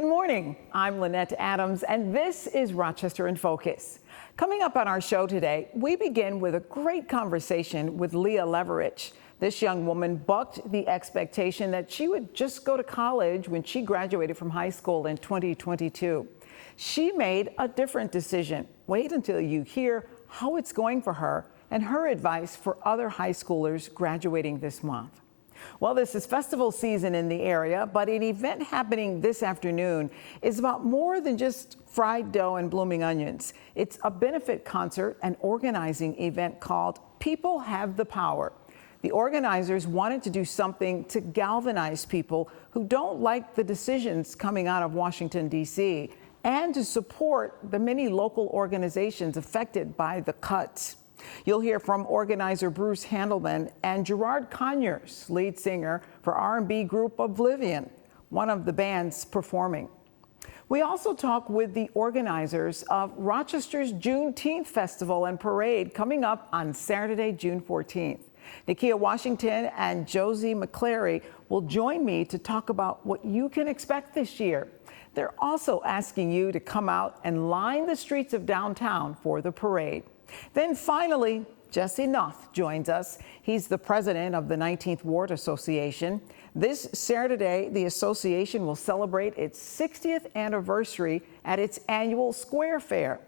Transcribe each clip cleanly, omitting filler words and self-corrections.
Good morning. I'm Lynette Adams, and this is Rochester in Focus. Coming up on our show today, we begin with a great conversation with Leah Leverage. This young woman bucked the expectation that she would just go to college when she graduated from high school in 2022. She made a different decision. Wait until you hear how it's going for her and her advice for other high schoolers graduating this month. Well, this is festival season in the area, but an event happening this afternoon is about more than just fried dough and blooming onions. It's a benefit concert and organizing event called People Have the Power. The organizers wanted to do something to galvanize people who don't like the decisions coming out of Washington, D.C., and to support the many local organizations affected by the cuts. You'll hear from organizer Bruce Handelman and Gerard Conurs, lead singer for R&B group Oblivion, one of the bands performing. We also talk with the organizers of Rochester's Juneteenth Festival and Parade coming up on Saturday, June 14th. Nakia Washington and Josie McClary will join me to talk about what you can expect this year. They're also asking you to come out and line the streets of downtown for the parade. Then finally, Jesse Noth joins us. He's the president of the 19th Ward Association. This Saturday, the association will celebrate its 60th anniversary at its annual Square Fair.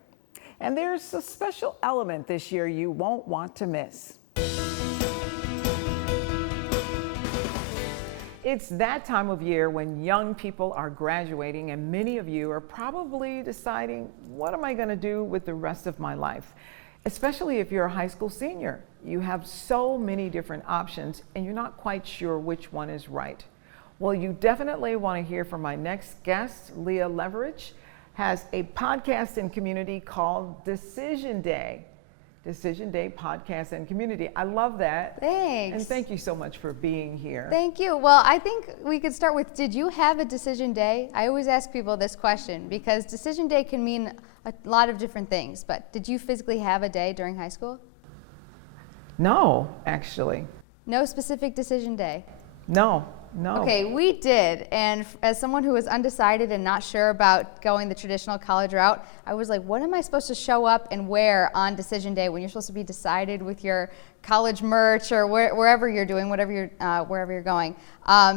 And there's a special element this year you won't want to miss. It's that time of year when young people are graduating, and many of you are probably deciding, what am I going to do with the rest of my life? Especially if you're a high school senior. You have so many different options and you're not quite sure which one is right. Well, you definitely want to hear from my next guest. Leah Leverage has a podcast and community called Decision Day. Decision Day Podcast and Community. I love that. Thanks. And thank you so much for being here. Thank you. Well, I think we could start with, did you have a decision day? I always ask people this question because decision day can mean a lot of different things, but did you physically have a day during high school? No, actually. No specific decision day? No. Okay, we did, and as someone who was undecided and not sure about going the traditional college route, I was like, what am I supposed to show up and wear on decision day when you're supposed to be decided with your college merch or wherever you're doing, wherever you're going.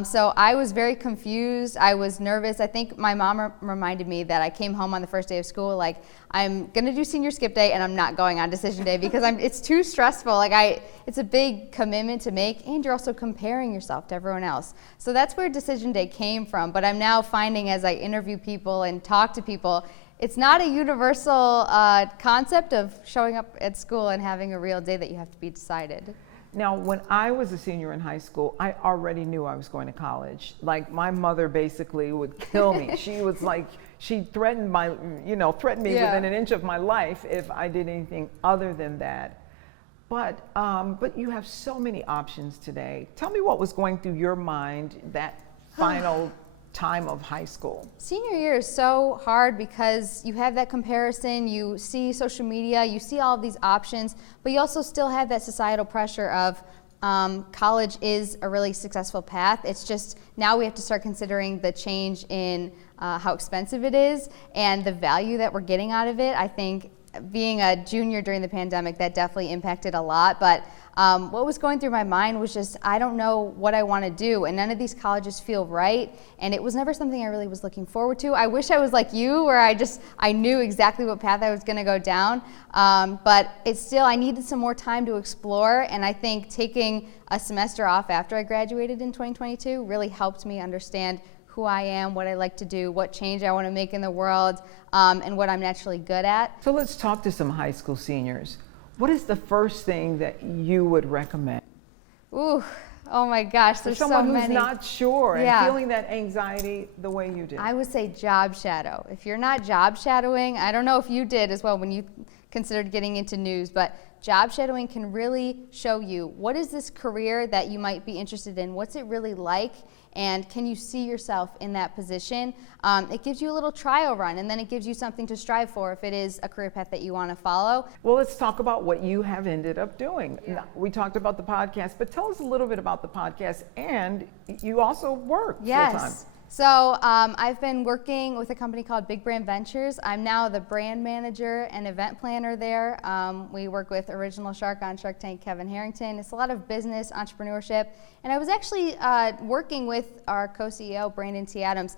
So I was very confused. I was nervous. I think my mom reminded me that I came home on the first day of school like, I'm gonna do senior skip day and I'm not going on decision day because it's too stressful. It's a big commitment to make, and you're also comparing yourself to everyone else. So that's where decision day came from. But I'm now finding as I interview people and talk to people, it's not a universal concept of showing up at school and having a real day that you have to be decided. Now, when I was a senior in high school, I already knew I was going to college. Like, my mother basically would kill me. She was like, she threatened me within an inch of my life if I did anything other than that. But you have so many options today. Tell me what was going through your mind that final time of high school. Senior year is so hard because you have that comparison, you see social media, you see all of these options, but you also still have that societal pressure of college is a really successful path. It's just now we have to start considering the change in how expensive it is and the value that we're getting out of it. I think being a junior during the pandemic, that definitely impacted a lot, but what was going through my mind was just, I don't know what I want to do, and none of these colleges feel right, and it was never something I really was looking forward to. I wish I was like you, where I knew exactly what path I was going to go down, but I needed some more time to explore, and I think taking a semester off after I graduated in 2022 really helped me understand who I am, what I like to do, what change I want to make in the world, and what I'm naturally good at. So let's talk to some high school seniors. What is the first thing that you would recommend? Ooh, oh my gosh, there's so many. For someone who's not sure and feeling that anxiety the way you did. I would say job shadow. If you're not job shadowing, I don't know if you did as well when you considered getting into news, but job shadowing can really show you what is this career that you might be interested in, what's it really like, and can you see yourself in that position? It gives you a little trial run, and then it gives you something to strive for if it is a career path that you want to follow. Well, let's talk about what you have ended up doing. Yeah. We talked about the podcast, but tell us a little bit about the podcast, and you also work full-time. Yes. So I've been working with a company called Big Brand Ventures. I'm now the brand manager and event planner there. We work with Original Shark on Shark Tank, Kevin Harrington. It's a lot of business entrepreneurship. And I was actually working with our co-CEO, Brandon T. Adams,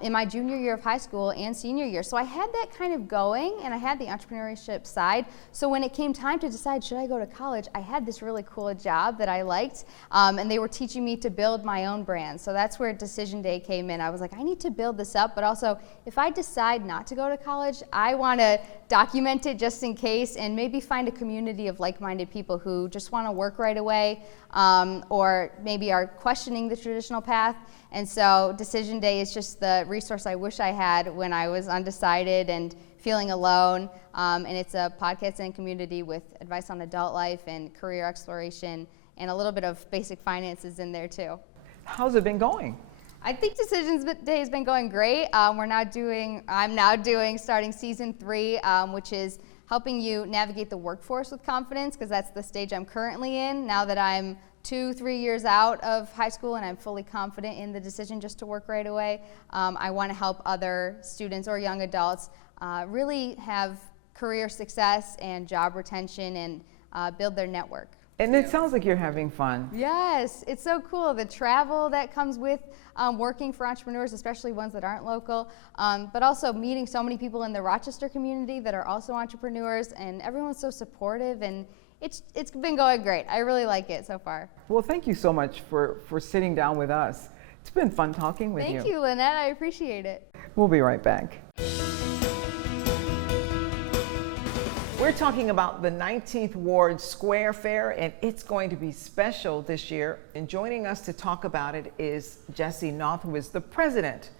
in my junior year of high school and senior year. So I had that kind of going, and I had the entrepreneurship side. So when it came time to decide, should I go to college, I had this really cool job that I liked, and they were teaching me to build my own brand. So that's where Decision Day came in. I was like, I need to build this up, but also if I decide not to go to college, I want to document it just in case and maybe find a community of like-minded people who just want to work right away, or maybe are questioning the traditional path. And so Decision Day is just the resource I wish I had when I was undecided and feeling alone. And it's a podcast and community with advice on adult life and career exploration and a little bit of basic finances in there too. How's it been going? I think Decision Day has been going great. I'm now doing starting season 3, which is helping you navigate the workforce with confidence, because that's the stage I'm currently in now that I'm 2-3 years out of high school and I'm fully confident in the decision just to work right away. I want to help other students or young adults really have career success and job retention and build their network. And it sounds like you're having fun. Yes, it's so cool. The travel that comes with working for entrepreneurs, especially ones that aren't local, but also meeting so many people in the Rochester community that are also entrepreneurs, and everyone's so supportive, and it's been going great. I really like it so far. Well, thank you so much for sitting down with us. It's been fun talking with you. Thank you, Lynette. I appreciate it. We'll be right back. We're talking about the 19th Ward Square Fair, and it's going to be special this year. And joining us to talk about it is Jesse Noth, who is the president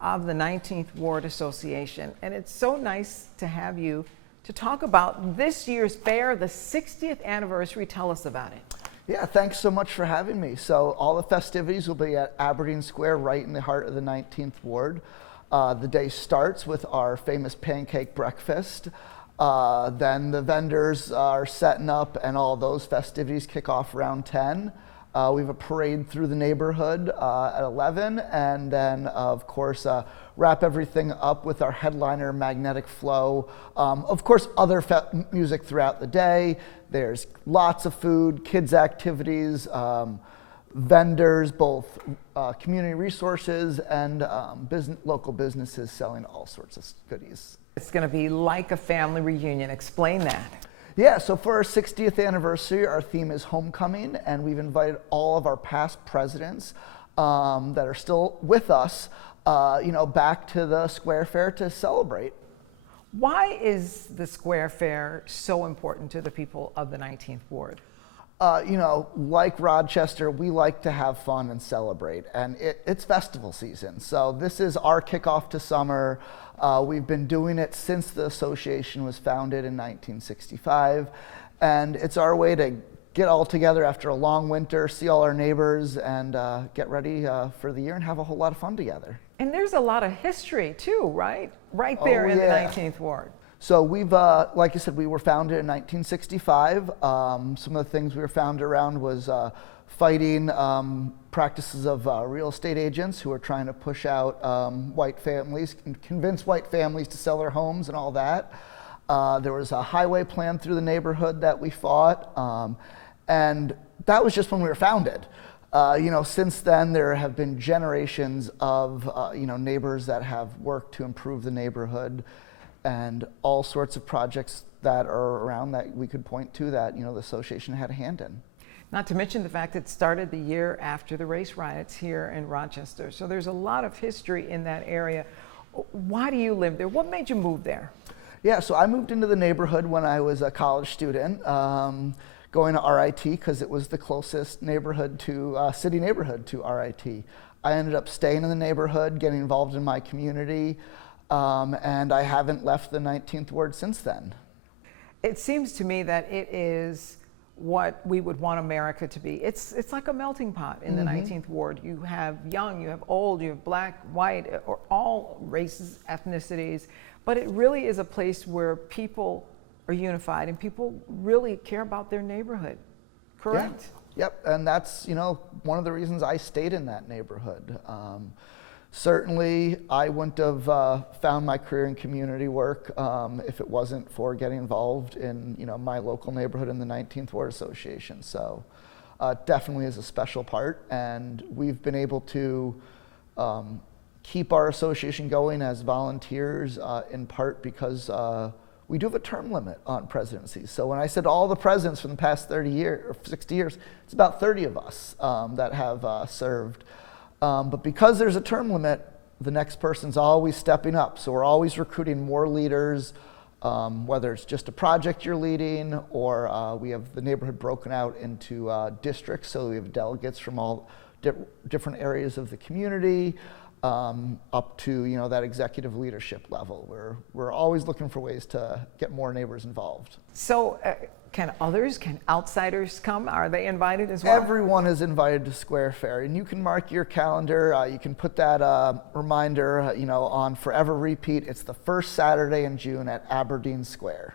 of the 19th Ward Association. And it's so nice to have you to talk about this year's fair, the 60th anniversary. Tell us about it. Yeah, thanks so much for having me. So all the festivities will be at Aberdeen Square, right in the heart of the 19th Ward. The day starts with our famous pancake breakfast. Then the vendors are setting up, and all those festivities kick off around 10. We have a parade through the neighborhood at 11, and then of course wrap everything up with our headliner Magnetic Flow. Of course, other music throughout the day. There's lots of food, kids activities, vendors, both community resources and local businesses selling all sorts of goodies. It's going to be like a family reunion. Explain that. Yeah, so for our 60th anniversary, our theme is homecoming, and we've invited all of our past presidents that are still with us, back to the Square Fair to celebrate. Why is the Square Fair so important to the people of the 19th Ward? Like Rochester, we like to have fun and celebrate, and it's festival season. So this is our kickoff to summer. We've been doing it since the association was founded in 1965, and it's our way to get all together after a long winter, see all our neighbors, and get ready for the year and have a whole lot of fun together. And there's a lot of history too, right? Right there in the 19th Ward. So we've, like I said, we were founded in 1965. Some of the things we were founded around was fighting practices of real estate agents who are trying to push out white families, convince white families to sell their homes and all that. There was a highway plan through the neighborhood that we fought, and that was just when we were founded. Since then there have been generations of neighbors that have worked to improve the neighborhood, and all sorts of projects that are around that we could point to that the association had a hand in. Not to mention the fact that it started the year after the race riots here in Rochester. So there's a lot of history in that area. Why do you live there? What made you move there? Yeah, so I moved into the neighborhood when I was a college student, going to RIT because it was the closest neighborhood to city neighborhood to RIT. I ended up staying in the neighborhood, getting involved in my community, and I haven't left the 19th Ward since then. It seems to me that it is what we would want America to be. It's like a melting pot in the 19th Ward. You have young, you have old, you have black, white, or all races, ethnicities, but it really is a place where people are unified and people really care about their neighborhood. Correct? Yeah. Yep, and that's one of the reasons I stayed in that neighborhood. Certainly, I wouldn't have found my career in community work if it wasn't for getting involved in my local neighborhood in the 19th Ward Association. So definitely is a special part, and we've been able to keep our association going as volunteers in part because we do have a term limit on presidencies. So when I said all the presidents from the past 30 years or 60 years, it's about 30 of us that have served. But because there's a term limit, the next person's always stepping up. So we're always recruiting more leaders, whether it's just a project you're leading or we have the neighborhood broken out into districts. So we have delegates from all different areas of the community up to that executive leadership level. We're always looking for ways to get more neighbors involved. So can outsiders come? Are they invited as well? Everyone is invited to Square Fair, and you can mark your calendar. You can put that reminder on forever repeat. It's the first Saturday in June at Aberdeen Square.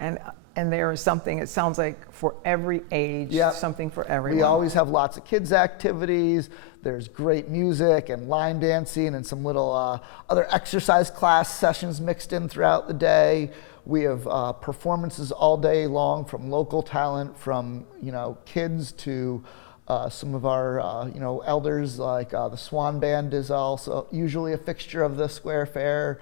And there is something, it sounds like, for every age, Yep. Something for everyone. We always have lots of kids' activities. There's great music and line dancing and some little other exercise class sessions mixed in throughout the day. We have performances all day long from local talent, from kids to some of our elders, like the Swan Band is also usually a fixture of the Square Fair.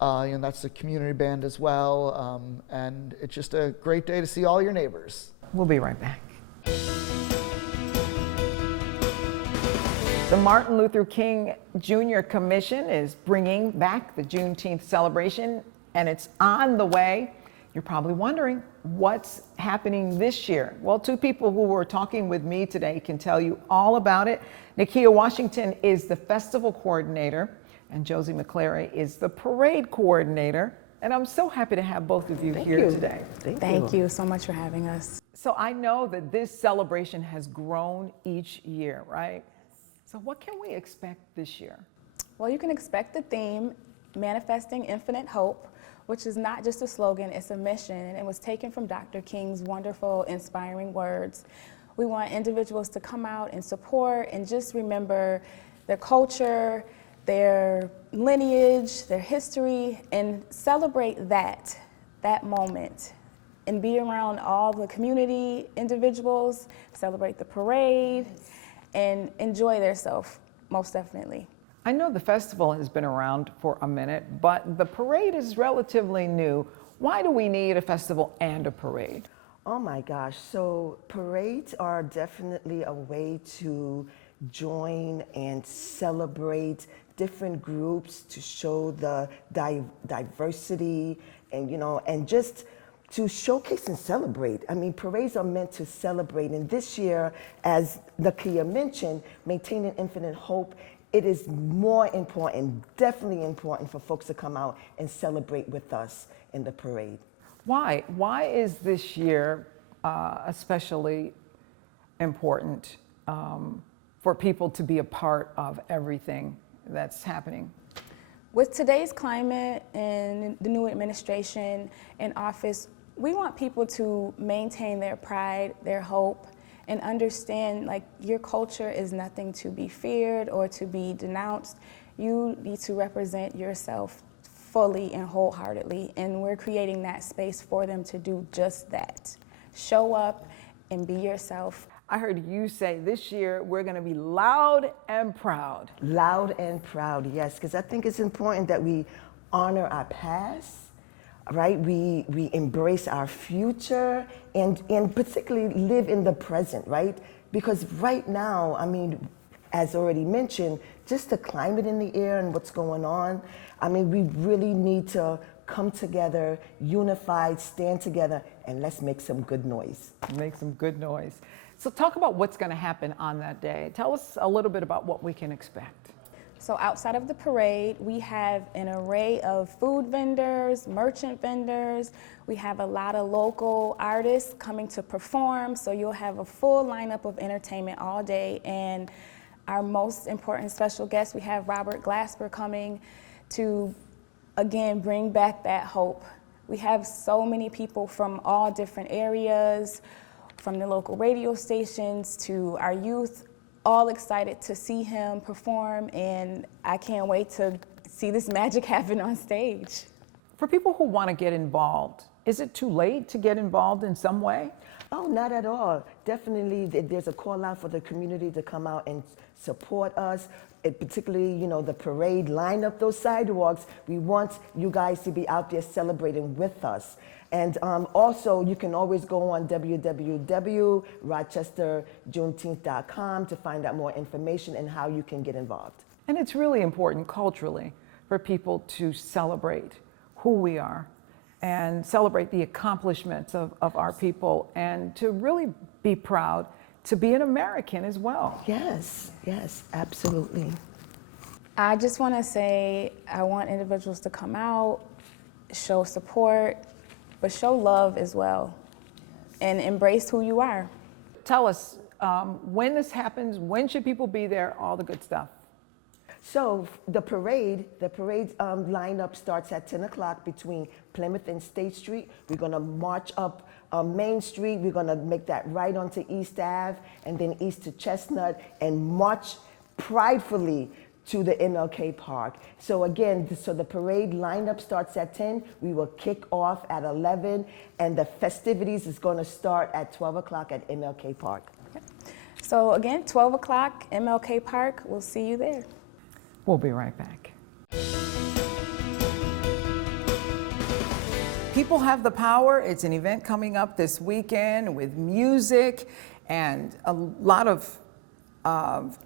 And that's the community band as well. And it's just a great day to see all your neighbors. We'll be right back. The Martin Luther King Jr. Commission is bringing back the Juneteenth celebration, and it's on the way. You're probably wondering what's happening this year. Well, two people who were talking with me today can tell you all about it. Nakia Washington is the festival coordinator, and Josie McClary is the parade coordinator. And I'm so happy to have both of you here today. Thank you so much for having us. So I know that this celebration has grown each year, right? So what can we expect this year? Well, you can expect the theme, Manifesting Infinite Hope, which is not just a slogan, it's a mission, and it was taken from Dr. King's wonderful, inspiring words. We want individuals to come out and support and just remember their culture, their lineage, their history, and celebrate that moment, and be around all the community individuals, celebrate the parade, and enjoy themselves, most definitely. I know the festival has been around for a minute, but the parade is relatively new. Why do we need a festival and a parade? Oh my gosh, so parades are definitely a way to join and celebrate different groups, to show the diversity and just to showcase and celebrate. I mean, parades are meant to celebrate, and this year, as Nakia mentioned, maintaining infinite hope, it is more important, definitely important for folks to come out and celebrate with us in the parade. Why? Why is this year especially important for people to be a part of everything that's happening? With today's climate and the new administration in office, we want people to maintain their pride, their hope, and understand your culture is nothing to be feared or to be denounced. You need to represent yourself fully and wholeheartedly, and we're creating that space for them to do just that. Show up and be yourself. I heard you say this year we're going to be loud and proud. Loud and proud, yes, because I think it's important that we honor our past, right? We embrace our future and particularly live in the present, right? Because right now, I mean, as already mentioned, just the climate in the air and what's going on, I mean, we really need to come together, unified, stand together, and let's make some good noise. Make some good noise. So talk about what's going to happen on that day. Tell us a little bit about what we can expect. So outside of the parade, we have an array of food vendors, merchant vendors. We have a lot of local artists coming to perform. So you'll have a full lineup of entertainment all day. And our most important special guest, we have Robert Glasper coming to, again, bring back that hope. We have so many people from all different areas, from the local radio stations to our youth all excited to see him perform, and I can't wait to see this magic happen on stage. For people who want to get involved, is it too late to get involved in some way? Oh, not at all. Definitely, there's a call out for the community to come out and support us. Particularly, the parade, line up those sidewalks. We want you guys to be out there celebrating with us. And also, you can always go on www.rochesterjuneteenth.com to find out more information and how you can get involved. And it's really important culturally for people to celebrate who we are and celebrate the accomplishments of our people, and to really be proud to be an American as well. Yes, absolutely. I just want to say I want individuals to come out, show support, but show love as well, and embrace who you are. Tell us when this happens, when should people be there, all the good stuff. So the parade lineup starts at 10 o'clock between Plymouth and State Street. We're gonna march up Main Street. We're gonna make that right onto East Ave and then east to Chestnut and march pridefully to the MLK Park. So again, the parade lineup starts at 10. We will kick off at 11, and the festivities is gonna start at 12 o'clock at MLK Park. So again, 12 o'clock, MLK Park. We'll see you there. We'll be right back. People Have the Power. It's an event coming up this weekend with music and a lot of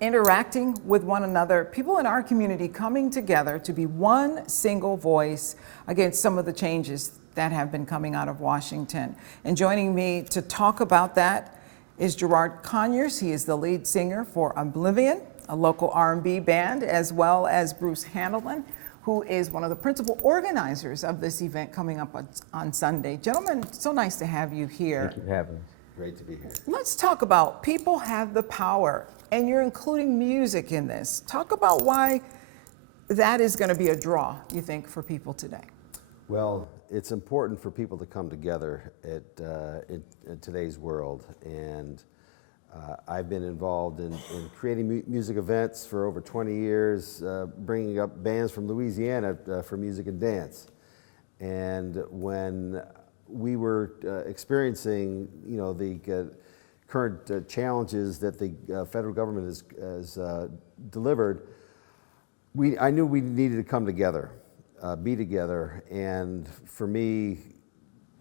interacting with one another. People in our community coming together to be one single voice against some of the changes that have been coming out of Washington. And joining me to talk about that is Gerard Conurs. He is the lead singer for Oblivion, a local R&B band, as well as Bruce Handelman, who is one of the principal organizers of this event coming up on Sunday. Gentlemen, so nice to have you here. Thank you for having us. Great to be here. Let's talk about People Have the Power, and you're including music in this. Talk about why that is going to be a draw, you think, for people today. Well, it's important for people to come together in today's world, and I've been involved in creating music events for over 20 years, bringing up bands from Louisiana for music and dance. And when we were experiencing, the current challenges that the federal government has delivered, I knew we needed to come together, be together. And for me,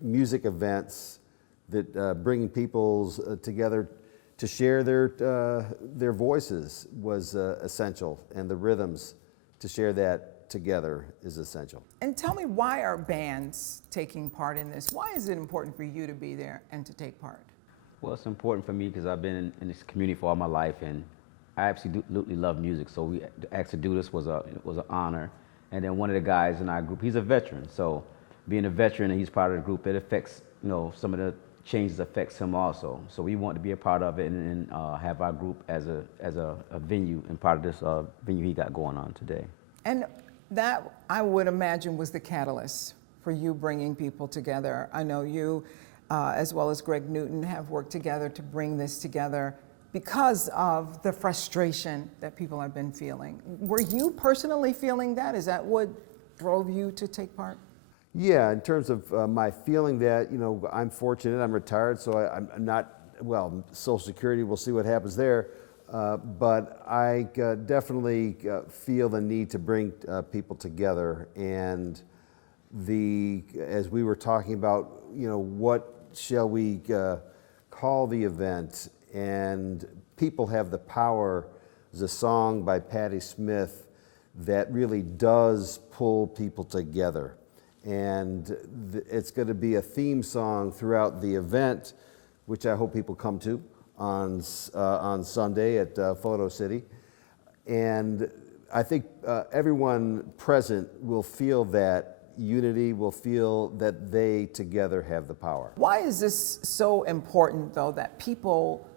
music events that bringing peoples together to share their voices was essential, and the rhythms to share that together is essential. And tell me, why are bands taking part in this? Why is it important for you to be there and to take part? Well, it's important for me because I've been in this community for all my life, and I absolutely love music. So we asked to do this was an honor. And then one of the guys in our group, he's a veteran. So being a veteran and he's part of the group, it affects, some of the changes affects him also. So we want to be a part of it and have our group as a venue and part of this venue he got going on today. And that, I would imagine, was the catalyst for you bringing people together. I know you, as well as Greg Newton, have worked together to bring this together because of the frustration that people have been feeling. Were you personally feeling that? Is that what drove you to take part? Yeah, in terms of my feeling that, I'm fortunate, I'm retired, so I'm not, Social Security, we'll see what happens there. But I definitely feel the need to bring people together. And as we were talking about, what shall we call the event? And People Have the Power is a song by Patti Smith that really does pull people together. And it's going to be a theme song throughout the event, which I hope people come to on Sunday at Photo City. And I think everyone present will feel that unity, will feel that they together have the power. Why is this so important, though, that people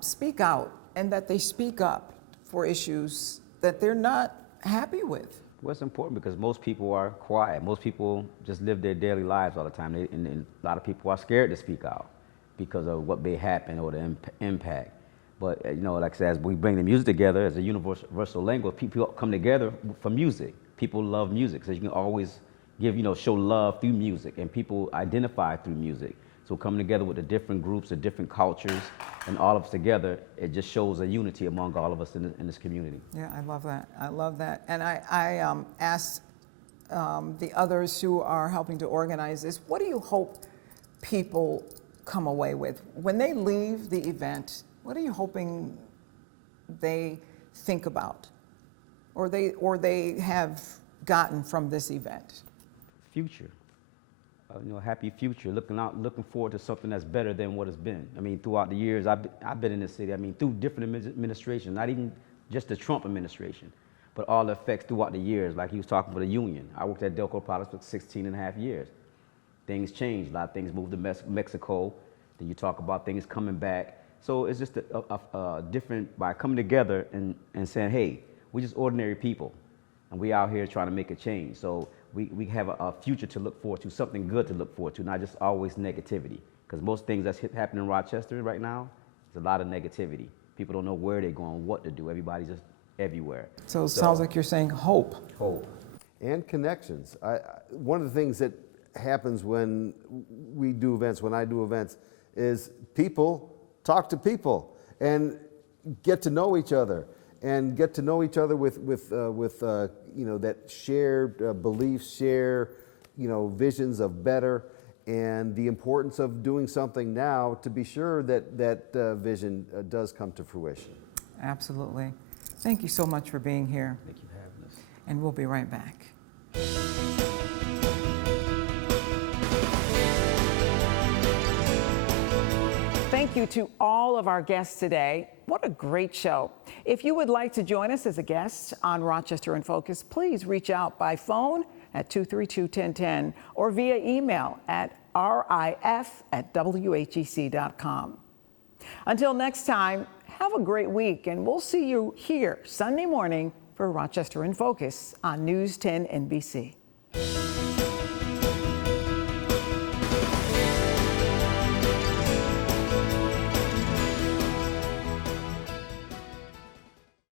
speak out and that they speak up for issues that they're not happy with? Well, it's important because most people are quiet. Most people just live their daily lives all the time. And a lot of people are scared to speak out because of what may happen or the impact. But you know, like I said, as we bring the music together as a universal language, people come together for music. People love music, so you can always give, show love through music, and people identify through music. So coming together with the different groups, the different cultures, and all of us together, it just shows a unity among all of us in this community. Yeah, I love that. I love that. And I asked the others who are helping to organize this, what do you hope people come away with? When they leave the event, what are you hoping they think about or they have gotten from this event? Future. Happy future, looking forward to something that's better than what it's been. I mean, throughout the years, I've been in this city, through different administrations, not even just the Trump administration, but all the effects throughout the years. Like he was talking about the union. I worked at Delco Products for 16 and a half years. Things changed, a lot of things moved to Mexico. Then you talk about things coming back. So it's just a different, by coming together and saying, hey, we're just ordinary people, and we out here trying to make a change. So we have a future to look forward to, something good to look forward to, not just always negativity. Because most things that's happening in Rochester right now, there's a lot of negativity. People don't know where they're going, what to do. Everybody's just everywhere. So it sounds like you're saying hope. Hope. And connections. One of the things that happens when we do events, when I do events, is people talk to people and get to know each other, and get to know each other with that shared beliefs, share visions of better, and the importance of doing something now to be sure that vision does come to fruition. Absolutely. Thank you so much for being here. Thank you for having us. And we'll be right back. Thank you to all of our guests today. What a great show. If you would like to join us as a guest on Rochester in Focus, please reach out by phone at 232-1010 or via email at rif@whec.com. Until next time, have a great week, and we'll see you here Sunday morning for Rochester in Focus on News 10 NBC.